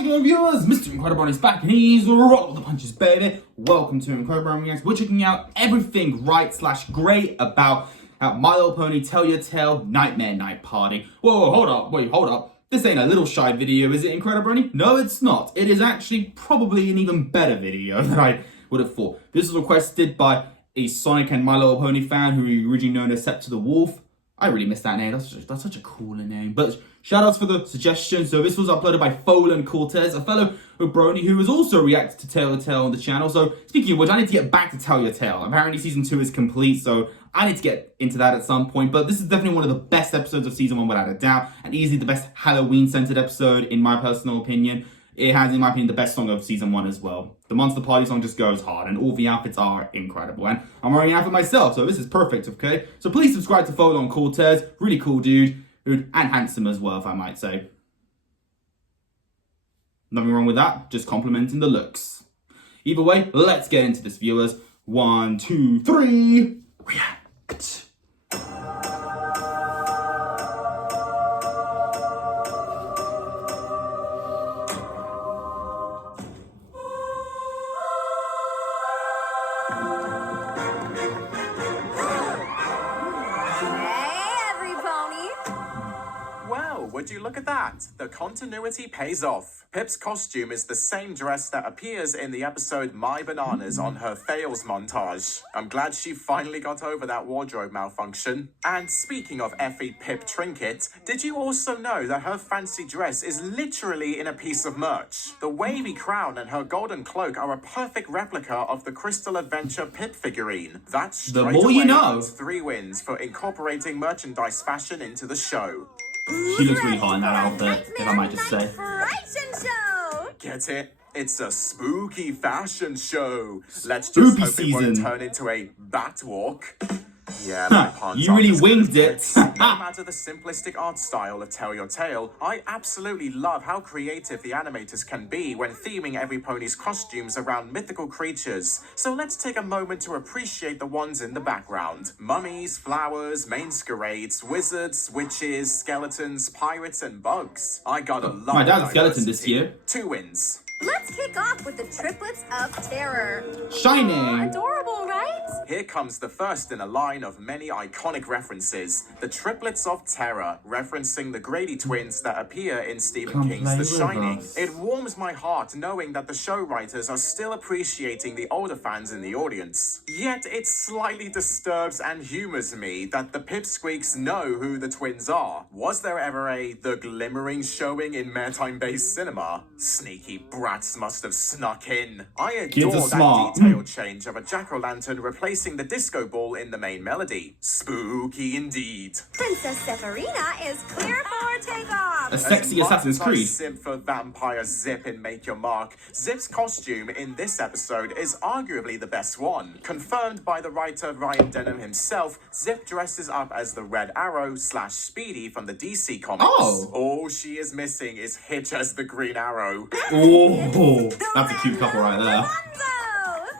How's it going, viewers? Mr. Incredi-Brony is back and he's roll the punches, baby. Welcome to Incredi-Brony Reacts. We're checking out everything right/great about My Little Pony Tell Your Tale Nightmare Night Party. Whoa, hold up. This ain't a little shy video, is it, Incredi-Brony? No, it's not. It is actually probably an even better video than I would have thought. This was requested by a Sonic and My Little Pony fan who originally known as Scepter the Wolf. I really missed that name. That's such a cooler name. But shout outs for the suggestion. So this was uploaded by Folan Cortez, a fellow Brony who has also reacted to Tell Your Tale on the channel. So speaking of which, I need to get back to Tell Your Tale. Apparently season 2 is complete, so I need to get into that at some point. But this is definitely one of the best episodes of season 1 without a doubt, and easily the best Halloween-centered episode in my personal opinion. It has, in my opinion, the best song of season 1 as well. The Monster Party song just goes hard, and all the outfits are incredible. And I'm wearing an outfit myself, so this is perfect, okay? So please subscribe to Folan Cortez. Really cool dude, and handsome as well, if I might say. Nothing wrong with that, just complimenting the looks. Either way, let's get into this, viewers. 1, 2, 3, react. Would you look at that? The continuity pays off. Pip's costume is the same dress that appears in the episode My Bananas on her fails montage. I'm glad she finally got over that wardrobe malfunction. And speaking of Effie Pip Trinket, did you also know that her fancy dress is literally in a piece of merch? The wavy crown and her golden cloak are a perfect replica of the Crystal Adventure Pip figurine. That's straight the more away you know. 3 wins for incorporating merchandise fashion into the show. She looks really hot in that outfit, if I might just say. Get it? It's a spooky fashion show. Let's just hope it won't turn into a bat walk. Yeah, my puns you really winged it. No matter the simplistic art style of Tell Your Tale, I absolutely love how creative the animators can be when theming every pony's costumes around mythical creatures. So let's take a moment to appreciate the ones in the background. Mummies, flowers, masquerades, wizards, witches, skeletons, pirates, and bugs. I gotta love my dad's skeleton this year. 2 wins. Let's kick off with the triplets of terror. Shining. Aww, adorable, right? Here comes the first in a line of many iconic references. The triplets of terror, referencing the Grady twins that appear in Stephen King's The Shining. It warms my heart knowing that the show writers are still appreciating the older fans in the audience. Yet it slightly disturbs and humors me that the Pipsqueaks know who the twins are. Was there ever a The Glimmering showing in Maritime-based cinema? Sneaky brats must have snuck in. I adore that detailed change of a jack-o'-lantern replacing the disco ball in the main melody. Spooky indeed. Princess Severina is clear for takeoff. A sexy Assassin's Creed. Simp for vampire Zip in Make Your Mark. Zip's costume in this episode is arguably the best one. Confirmed by the writer Ryan Denham himself, Zip dresses up as the Red Arrow / Speedy from the DC comics. All she is missing is Hitch as the Green Arrow. Oh, that's a cute couple right there.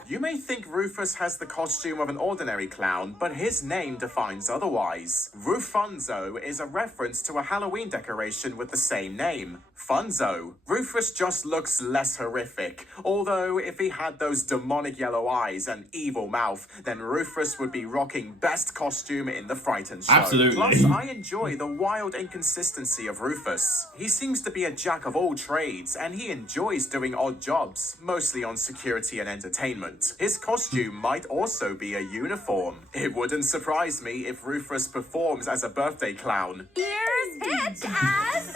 You may think Rufus has the costume of an ordinary clown, but his name defines otherwise. Rufunzo is a reference to a Halloween decoration with the same name, Funzo. Rufus just looks less horrific, although if he had those demonic yellow eyes and evil mouth, then Rufus would be rocking best costume in the Frightened show. Absolutely. Plus, I enjoy the wild inconsistency of Rufus. He seems to be a jack of all trades, and he enjoys doing odd jobs, mostly on security and entertainment. His costume might also be a uniform. It wouldn't surprise me if Rufus performs as a birthday clown. Here's Hitch as...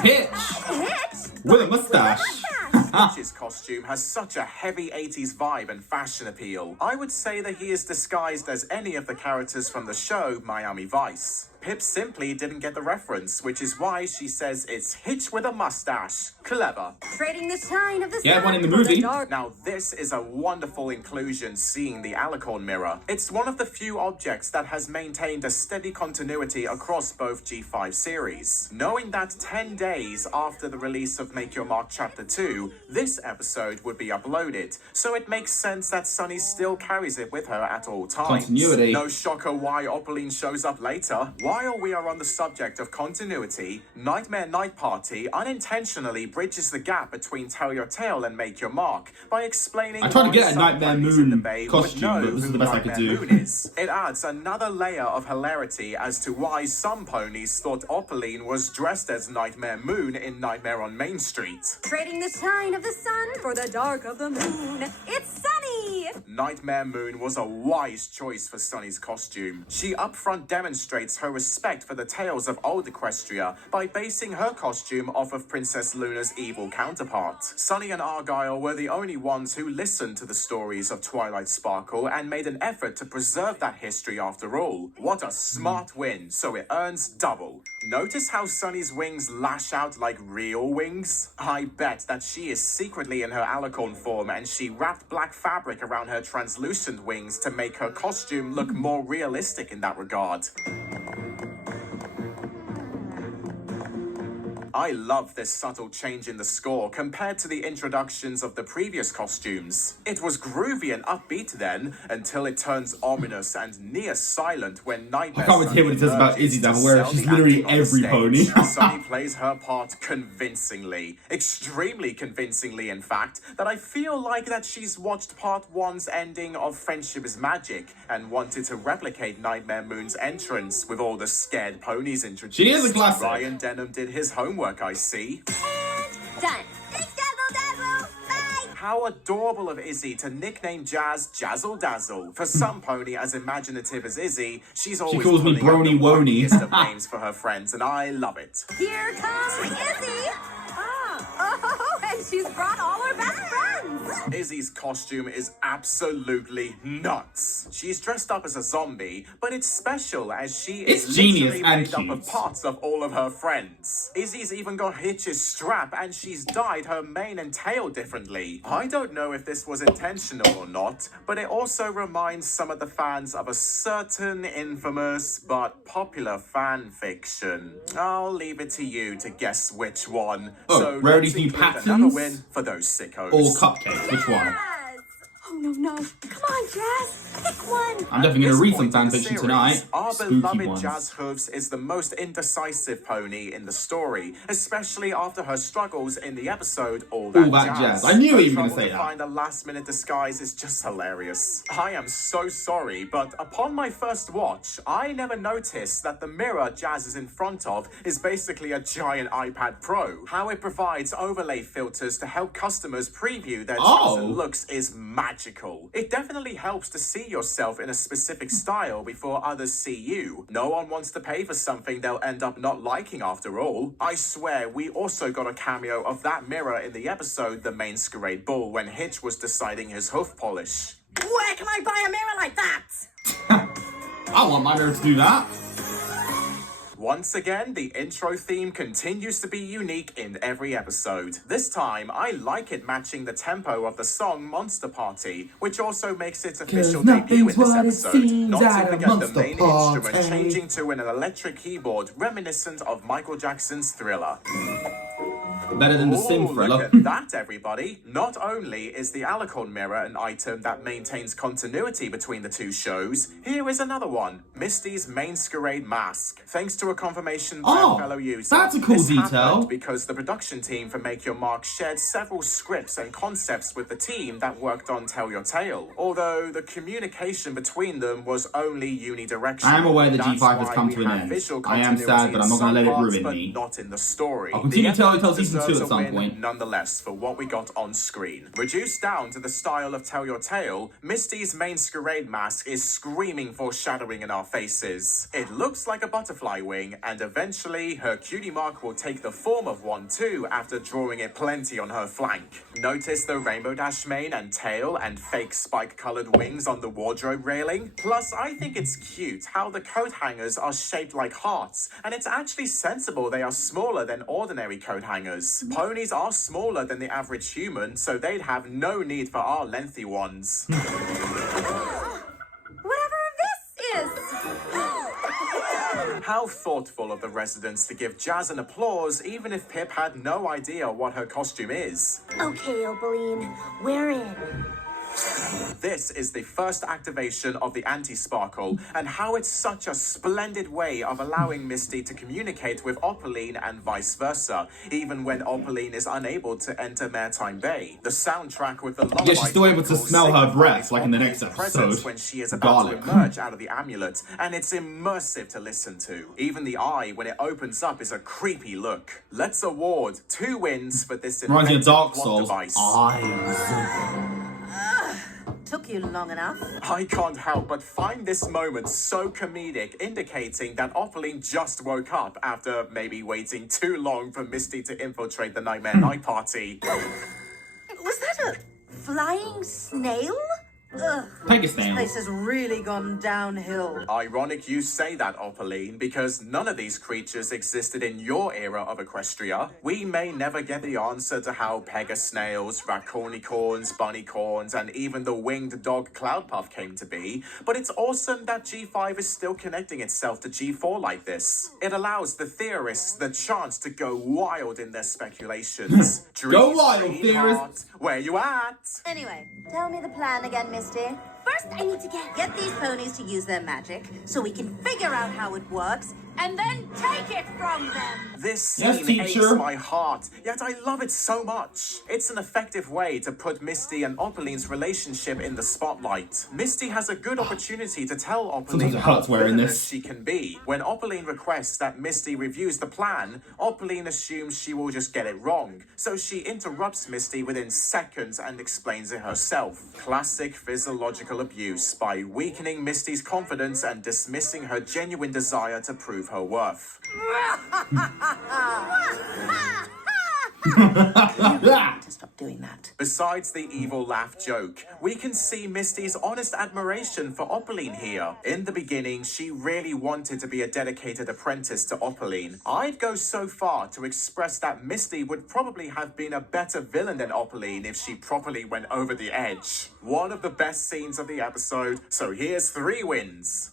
Hitch! With a mustache. Hitch's costume has such a heavy 80s vibe and fashion appeal. I would say that he is disguised as any of the characters from the show Miami Vice. Pip simply didn't get the reference, which is why she says it's Hitch with a mustache. Clever. Trading the shine of the Yeah, one in the movie. Now, this is a wonderful inclusion seeing the Alicorn mirror. It's one of the few objects that has maintained a steady continuity across both G5 series. Knowing that 10 days after the release of Make Your Mark Chapter 2, this episode would be uploaded, so it makes sense that Sunny still carries it with her at all times. Continuity. No shocker why Opaline shows up later. While we are on the subject of continuity, Nightmare Night Party unintentionally bridges the gap between Tell Your Tale and Make Your Mark by explaining I tried to why get a some Nightmare ponies in the Moon Bay would costume, know but this is who the best I could Nightmare do. Moon is. It adds another layer of hilarity as to why some ponies thought Opaline was dressed as Nightmare Moon in Nightmare on Main Street. Trading the shine of the sun for the dark of the moon. It's Sunny! Nightmare Moon was a wise choice for Sunny's costume. She upfront demonstrates her respect for the tales of old Equestria by basing her costume off of Princess Luna's evil counterpart. Sunny and Argyle were the only ones who listened to the stories of Twilight Sparkle and made an effort to preserve that history after all. What a smart win, so it earns double. Notice how Sunny's wings lash out like real wings? I bet that she is secretly in her alicorn form and she wrapped black fabric around her translucent wings to make her costume look more realistic in that regard. I love this subtle change in the score compared to the introductions of the previous costumes. It was groovy and upbeat then, until it turns ominous and near silent when Nightmare I can't wait to hear what it says about Izzy down where she's literally every pony. Sunny plays her part convincingly, extremely convincingly in fact, that I feel like that she's watched part 1's ending of Friendship is Magic and wanted to replicate Nightmare Moon's entrance with all the scared ponies introduced. She is a classic. Ryan Denham did his homework, I see. And done. Thanks, Dazzle Dazzle! Bye! How adorable of Izzy to nickname Jazz Jazzle Dazzle. For some pony as imaginative as Izzy, she's always calls me pulling out Brony the Wony. wonkiest of names for her friends, and I love it. Here comes Izzy! Oh, and she's brought all her best friends! Izzy's costume is absolutely nuts. She's dressed up as a zombie, but it's special as she is It's genius literally and made up cute. of parts of all of her friends. Izzy's even got Hitch's strap and she's dyed her mane and tail differently. I don't know if this was intentional or not, but it also reminds some of the fans of a certain infamous but popular fan fiction. I'll leave it to you to guess which one. Oh, Rarity let's New include Patterns? another win for those sickos. Or Cupcake, which one? Yes! Oh, no. Come on, Jazz. Pick one. I'm definitely going to read some At this point in the fanfiction series, tonight. Our Spooky beloved ones. Jazz Hooves is the most indecisive pony in the story, especially after her struggles in the episode All That, Jazz. I knew Her you were gonna trouble say to that. find a last-minute disguise is just hilarious. I am so sorry, but upon my first watch, I never noticed that the mirror Jazz is in front of is basically a giant iPad Pro. How it provides overlay filters to help customers preview their chosen looks is magical. It definitely helps to see yourself in a specific style before others see you. No one wants to pay for something they'll end up not liking after all. I swear, we also got a cameo of that mirror in the episode The Masquerade Ball when Hitch was deciding his hoof polish. Where can I buy a mirror like that? I want my mirror to do that. Once again, the intro theme continues to be unique in every episode. This time, I like it matching the tempo of the song Monster Party, which also makes its official debut in this episode. Not to forget the main instrument changing to an electric keyboard reminiscent of Michael Jackson's Thriller. Better than the Sim Ooh, Thriller. look at that, everybody. Not only is the Alicorn mirror an item that maintains continuity between the two shows, here is another one, Misty's Masquerade mask. Thanks to a confirmation by a fellow user. That's a cool this detail. happened because the production team for Make Your Mark shared several scripts and concepts with the team that worked on Tell Your Tale, although the communication between them was only unidirectional. I am aware the That's G5 has why come we to an have end. visual I am sad, continuity but I'm in not going to let some it parts, ruin but me. not in the story. I'll continue The Tell Your episode Tale Season 2 deserves at a some win point. nonetheless for what we got on screen. Reduced down to the style of Tell Your Tale, Misty's Masquerade mask is screaming foreshadowing in our faces. It looks like a butterfly wing, and eventually her cutie mark will take the form of one too after drawing it plenty on her flank. Notice the rainbow dash mane and tail and fake spike-colored wings on the wardrobe railing? Plus, I think it's cute how the coat hangers are shaped like hearts, and it's actually sensible they are smaller than ordinary coat hangers. Ponies are smaller than the average human, so they'd have no need for our lengthy ones. Whatever this is! How thoughtful of the residents to give Jazz an applause even if Pip had no idea what her costume is. Okay, Opaline, we're in. This is the first activation of the anti-sparkle, and how it's such a splendid way of allowing Misty to communicate with Opaline and vice versa, even when Opaline is unable to enter Maritime Bay. The soundtrack with the lullaby Yeah, she's still able to smell her breath, like in the next Opaline's presence episode. when she is about to emerge out of the amulet, and it's immersive to listen to. Even the eye, when it opens up, is a creepy look. Let's award 2 wins for this Reminds me of Dark plot Souls. device. Eyes. Took you long enough. I can't help but find this moment so comedic, indicating that Opaline just woke up after maybe waiting too long for Misty to infiltrate the Nightmare Night Party. Was that a flying snail? Ugh. Take a This snail. place has really gone downhill. Ironic you say that, Opaline, because none of these creatures existed in your era of Equestria. We may never get the answer to how Pegasnails, Raccoonicorns, Bunnycorns, and even the winged dog Cloudpuff came to be, but it's awesome that G5 is still connecting itself to G4 like this. It allows the theorists the chance to go wild in their speculations. Go wild, theorists! Where you at? Anyway, tell me the plan again, Misty. First, I need to get these ponies to use their magic so we can figure out how it works and then take it from them. This scene aches my heart, yet I love it so much. It's an effective way to put Misty and Opaline's relationship in the spotlight. Misty has a good opportunity to tell Opaline how villainous she can be. When Opaline requests that Misty reviews the plan, Opaline assumes she will just get it wrong, so she interrupts Misty within seconds and explains it herself. Classic physiological abuse by weakening Misty's confidence and dismissing her genuine desire to prove her worth. To stop doing that. Besides the evil laugh joke, we can see Misty's honest admiration for Opaline here. In the beginning, she really wanted to be a dedicated apprentice to Opaline. I'd go so far to express that Misty would probably have been a better villain than Opaline if she properly went over the edge. One of the best scenes of the episode, so here's 3 wins.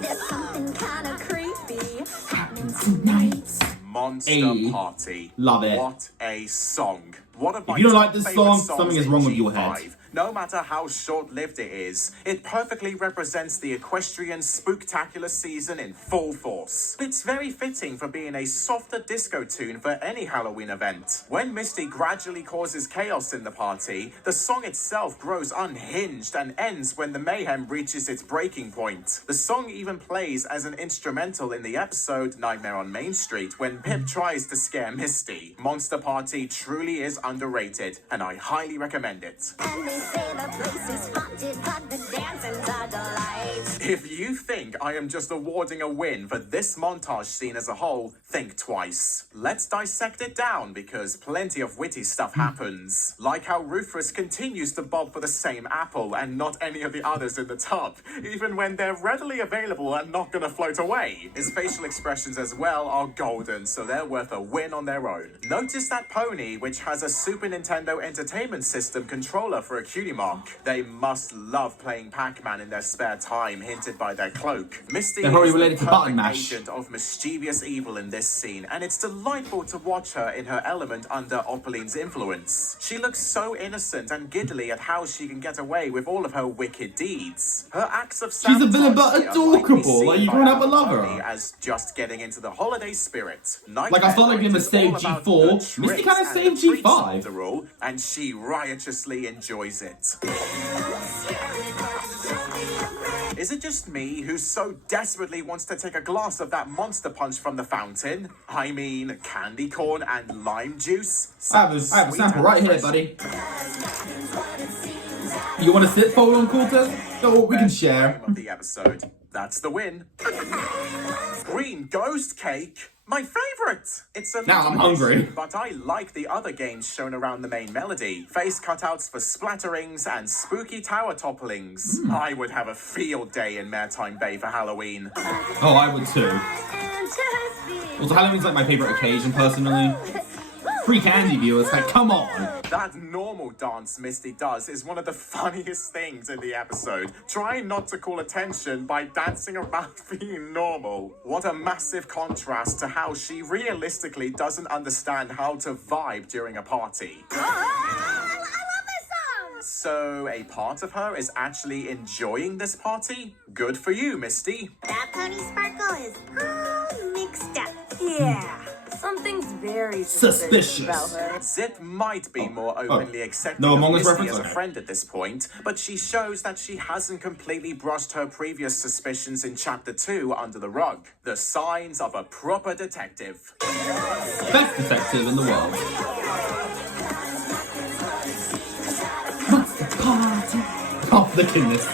There's something kind of creepy happening tonight. Monster Party. Love it. What a song. One of my If you don't like this favorite song, songs something is in wrong with your G5. head. No matter how short-lived it is, it perfectly represents the equestrian spooktacular season in full force. It's very fitting for being a softer disco tune for any Halloween event. When Misty gradually causes chaos in the party, the song itself grows unhinged and ends when the mayhem reaches its breaking point. The song even plays as an instrumental in the episode Nightmare on Main Street when Pip tries to scare Misty. Monster Party truly is underrated, and I highly recommend it. And they say the place is haunted, but the dancing's a delight. If you think I am just awarding a win for this montage scene as a whole, think twice. Let's dissect it down because plenty of witty stuff happens. Like how Rufus continues to bob for the same apple and not any of the others in the tub, even when they're readily available and not gonna float away. His facial expressions as well are golden, so they're worth a win on their own. Notice that pony, which has a Super Nintendo Entertainment System controller for a cutie mark. They must love playing Pac-Man in their spare time, hinted by their cloak. Misty They're probably is related the to Button perfect Mash. agent of mischievous evil in this scene, and it's delightful to watch her in her element under Opaline's influence. She looks so innocent and giddily at how she can get away with all of her wicked deeds. Her acts of She's a villain, but sabotage here might be adorable. seen Like, you by can't help our but love pony her. as just getting into the holiday spirit. Like, I felt like being a save G4. Misty kind of saved G5. After all, and she riotously enjoys it. Is it just me who so desperately wants to take a glass of that Monster Punch from the fountain? I mean, candy corn and lime juice? I have a sample right here, buddy. You want to sit forward on Cortez? No, we can share. Of the episode. That's the win. Green Ghost Cake? My favorite! It's a Now I'm little hungry. issue, but I like the other games shown around the main melody. Face cutouts for splatterings and spooky tower topplings. I would have a field day in Maritime Bay for Halloween. Oh, I would too. Also, Halloween's like my favorite occasion, personally. Free candy viewers, like, come on. That normal dance Misty does is one of the funniest things in the episode. Trying not to call attention by dancing around being normal. What a massive contrast to how she realistically doesn't understand how to vibe during a party. I love this song! So, a part of her is actually enjoying this party? Good for you, Misty. That pony Sparkle is all mixed up. Yeah, something's very suspicious about her. Zip might be more openly accepting No of Among Us Misty reference? as a Okay. friend at this point, but she shows that she hasn't completely brushed her previous suspicions in Chapter 2 under the rug. The signs of a proper detective. Best detective in the world. What's the party? Oh, flicking this.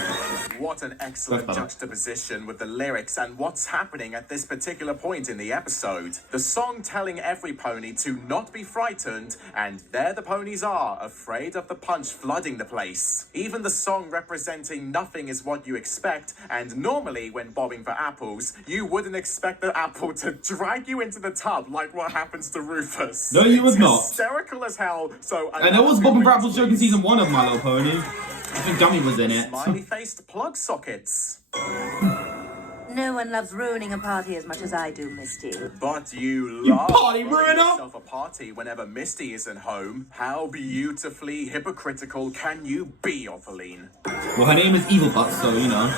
What an excellent That's better. juxtaposition with the lyrics and what's happening at this particular point in the episode. The song telling every pony to not be frightened, and there the ponies are, afraid of the punch flooding the place. Even the song representing nothing is what you expect, and normally when bobbing for apples, you wouldn't expect the apple to drag you into the tub like what happens to Rufus. No, you would It's not. hysterical as hell, so... And there was Bobbing for Apples joke in season 1 of My Little Pony. I think Gummy was in it. Smiley-faced plug sockets. No one loves ruining a party as much as I do, Misty. But you You love party throwing ruiner! yourself a party whenever Misty isn't home. How beautifully hypocritical can you be, Opaline? Well, her name is Evil Butt, so, you know.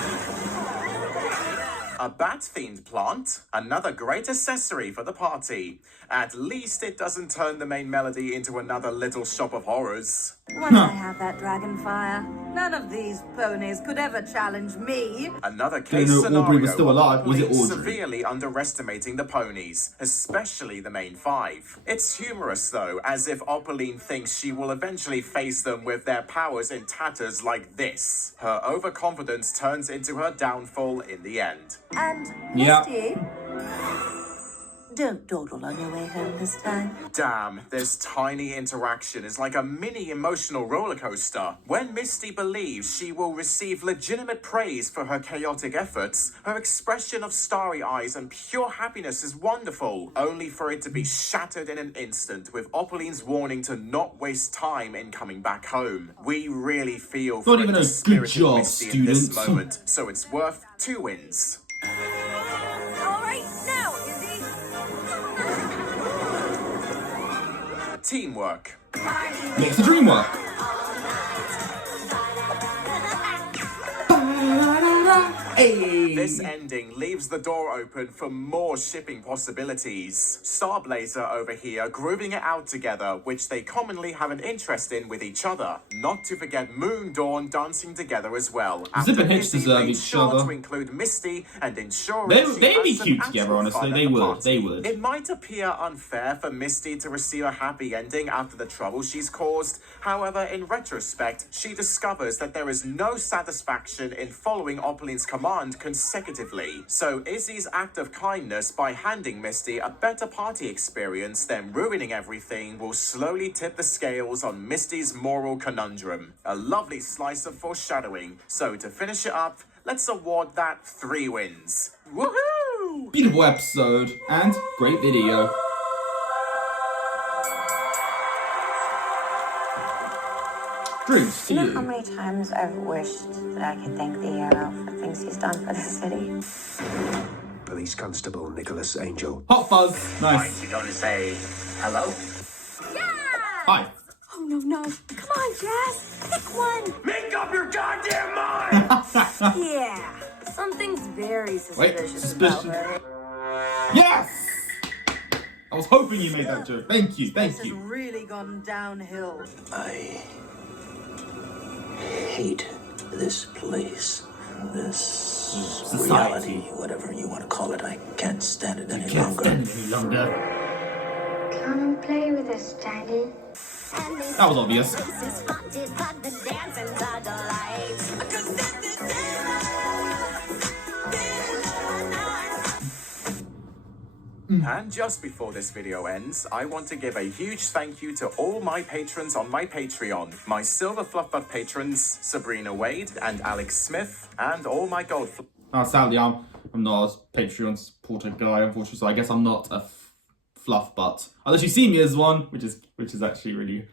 A bat-themed plant, another great accessory for the party. At least it doesn't turn the main melody into another little shop of horrors. Once I have that dragon fire, none of these ponies could ever challenge me. Another case know scenario Aubrey was still alive. Was it of Audrey? severely underestimating the ponies, especially the main five. It's humorous though, as if Opaline thinks she will eventually face them with their powers in tatters like this. Her overconfidence turns into her downfall in the end. And Yeah. Misty, don't dawdle on your way home this time. Damn, this tiny interaction is like a mini emotional roller coaster. When Misty believes she will receive legitimate praise for her chaotic efforts, her expression of starry eyes and pure happiness is wonderful, only for it to be shattered in an instant with Opaline's warning to not waste time in coming back home. We really feel for Not even a good dispirited job, Misty in this students. moment, so it's worth 2 wins. All right, now, Izzy. Teamwork. Makes the dream work. Hey. This ending leaves the door open for more shipping possibilities. Starblazer over here grooving it out together, which they commonly have an interest in with each other. Not to forget Moon Dawn dancing together as well. Zip and Hitch Izzy deserve made each sure other. to include Misty and ensure They'd she be has some cute together, actual honestly. fun at They the would. party. They would. It might appear unfair for Misty to receive a happy ending after the trouble she's caused. However, in retrospect, she discovers that there is no satisfaction in following Opaline's command consecutively. So Izzy's act of kindness by handing Misty a better party experience than ruining everything will slowly tip the scales on Misty's moral conundrum. A lovely slice of foreshadowing. So to finish it up, let's award that 3 wins. Woohoo! Beautiful episode and great video. Dreams to You know how you. many times I've wished that I could thank the hero for things he's done for the city? Police Constable Nicholas Angel. Hot fuzz. Nice. You gonna say hello? Hi. Oh, no. Come on, Jazz. Pick one. Make up your goddamn mind! Yeah, something's very Wait, suspicious about suspicious. her. Yes! I was hoping you made that joke. Thank you. This Thank has you. really gone downhill. I hate this place, this Society. reality, whatever you want to call it. I can't stand it any Can't longer. stand it any longer. Come and play with us, Daddy. That was obvious. And just before this video ends, I want to give a huge thank you to all my patrons on my Patreon. My Silver Fluff Buff patrons, Sabrina Wade and Alex Smith, and all my Gold Fluff. Sadly, I'm not a Patreon supporter guy, unfortunately, so I guess I'm not a fluff butt. Unless you see me as one, which is actually really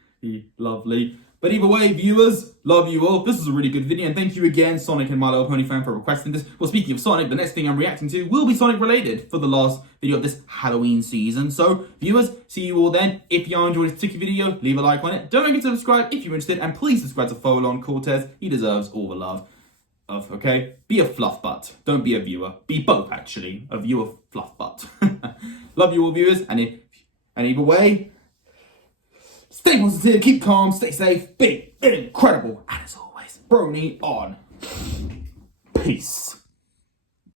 lovely. But either way, viewers, love you all. This was a really good video, and thank you again, Sonic and My Little Pony fan, for requesting this. Well, speaking of Sonic, the next thing I'm reacting to will be Sonic related for the last video of this Halloween season. So, viewers, see you all then. If you enjoyed this particular video, leave a like on it. Don't forget to subscribe if you're interested, and please subscribe to Folon Cortez. He deserves all the love. Okay? Be a fluff butt. Don't be a viewer. Be both, actually. A viewer fluff butt. Love you all, viewers, and either way, stay positive, keep calm, stay safe, be incredible, and as always, Brony on. Peace.